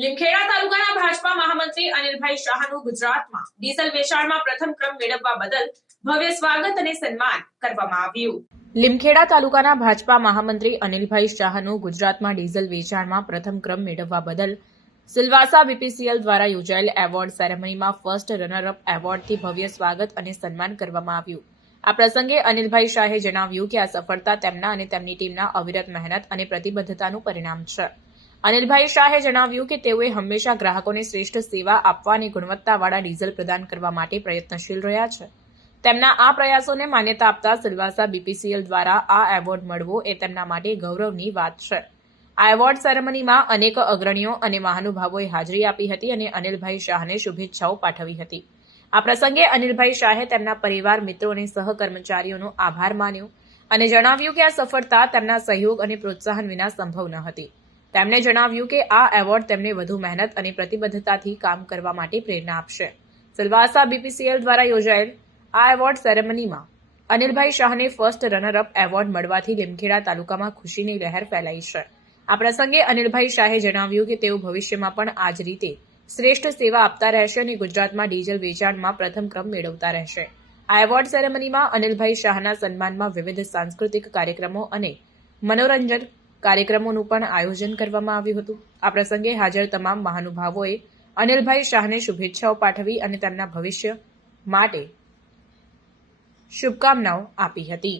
લીમખેડા તાલુકાના ભાજપા મહામંત્રી અનિલભાઈ શાહનું ગુજરાતમાં ડીઝલ વેચાણમાં પ્રથમ ક્રમ મેળવવા બદલ ભવ્ય સ્વાગત અને સન્માન કરવામાં આવ્યું। લીમખેડા તાલુકાના ભાજપા મહામંત્રી અનિલભાઈ શાહનું ગુજરાતમાં ડીઝલ વેચાણમાં પ્રથમ ક્રમ મેળવવા બદલ સિલવાસા બીપીસીએલ દ્વારા યોજાયેલ એવોર્ડ સેરેમનીમાં ફર્સ્ટ રનર અપ એવોર્ડથી ભવ્ય સ્વાગત અને સન્માન કરવામાં આવ્યું। આ પ્રસંગે અનિલભાઈ શાહે જણાવ્યું કે આ સફળતા તેમના અને તેમની ટીમના અવિરત મહેનત અને પ્રતિબદ્ધતાનું પરિણામ છે। અનિલભાઈ શાહે જણાવ્યું કે તેઓએ હંમેશા ગ્રાહકોને શ્રેષ્ઠ સેવા આપવા અને ગુણવત્તાવાળા ડીઝલ પ્રદાન કરવા માટે પ્રયત્નશીલ રહ્યા છે। તેમના આ પ્રયાસોને માન્યતા આપતા સિલવાસા બીપીસીએલ દ્વારા આ એવોર્ડ મળવો એ તેમના માટે ગૌરવની વાત છે। આ એવોર્ડ સેરેમનીમાં અનેક અગ્રણીઓ અને મહાનુભાવોએ હાજરી આપી હતી અને અનિલભાઈ શાહને શુભેચ્છાઓ પાઠવી હતી। આ પ્રસંગે અનિલભાઈ શાહે તેમના પરિવાર, મિત્રો અને સહકર્મચારીઓનો આભાર માન્યો અને જણાવ્યું કે આ સફળતા તેમના સહયોગ અને પ્રોત્સાહન વિના સંભવ ન હતી। તેમણે જણાવ્યું કે આ એવોર્ડ તેમને વધુ મહેનત અને પ્રતિબદ્ધતાથી કામ કરવા માટે પ્રેરણા આપશે। સિલવાસા બીપીસીએલ દ્વારા યોજાયેલ આ એવોર્ડ સેરેમનીમાં અનિલભાઈ શાહને ફર્સ્ટ રનર અપ એવોર્ડ મળવાથી લીમખેડા તાલુકામાં ખુશીની લહેર ફેલાઈ છે। આ પ્રસંગે અનિલભાઈ શાહે જણાવ્યું કે તેઓ ભવિષ્યમાં પણ આ જ રીતે શ્રેષ્ઠ સેવા આપતા રહેશે અને ગુજરાતમાં ડીઝલ વેચાણમાં પ્રથમ ક્રમ મેળવતા રહેશે। આ એવોર્ડ સેરેમનીમાં અનિલભાઈ શાહના સન્માનમાં વિવિધ સાંસ્કૃતિક કાર્યક્રમો અને મનોરંજન કાર્યક્રમોનું પણ આયોજન કરવામાં આવ્યું હતું। આ પ્રસંગે હાજર તમામ મહાનુભાવોએ અનિલભાઈ શાહને શુભેચ્છાઓ પાઠવી અને તેમના ભવિષ્ય માટે શુભકામનાઓ આપી હતી।